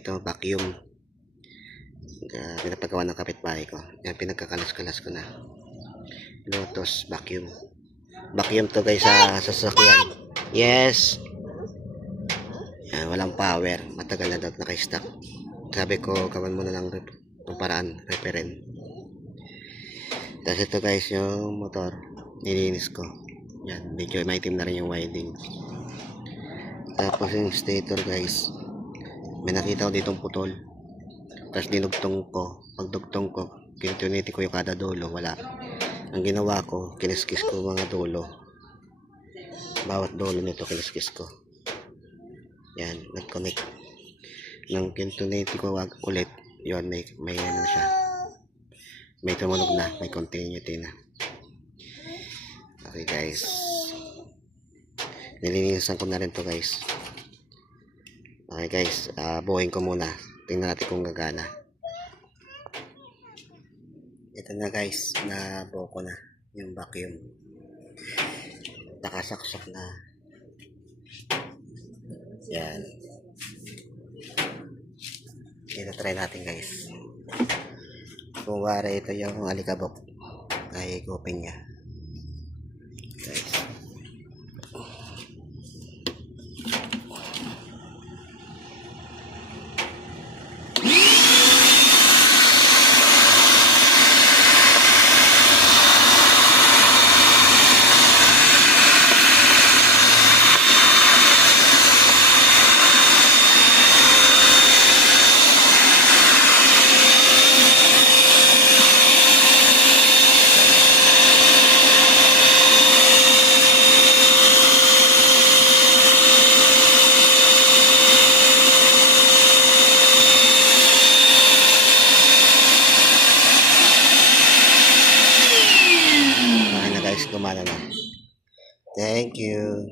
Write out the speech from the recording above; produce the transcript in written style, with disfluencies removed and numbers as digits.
ito, vacuum. Pinapagawa ng kapitbahay ko. Yan, pinagkakalas-kalas ko na. Lotus vacuum. Vacuum to guys sa sasakyan. Yes. Yan, walang power. Matagal na daw naka-stock. Sabi ko, gawan mo na lang paraan, referent. Tapos ito guys, yung motor, nilinis ko. Yan, medyo maitim na rin yung winding. Tapos yung stator guys, may nakita ko ditong putol. Tapos dinugtong ko. Pagdugtong ko, kinutuniti ko yung kada dulo. Wala. Ang ginawa ko, kiniskis ko mga dulo. Bawat dulo nito, kiniskis ko. Yan, nag-connect. Nang kinutuniti ko ulit, yun, may ano siya. May tumunog na, may continuity na. Okay guys, nilinisan ko na rin to guys. Okay guys, buuin ko muna. Tingnan natin kung gagana. Ito na guys, nabuo ko na yung vacuum. Nakasaksak na. Yan. Ito try natin guys. Kung wari ito yung alikabok, ay open niya guys. Gumana na. Thank you.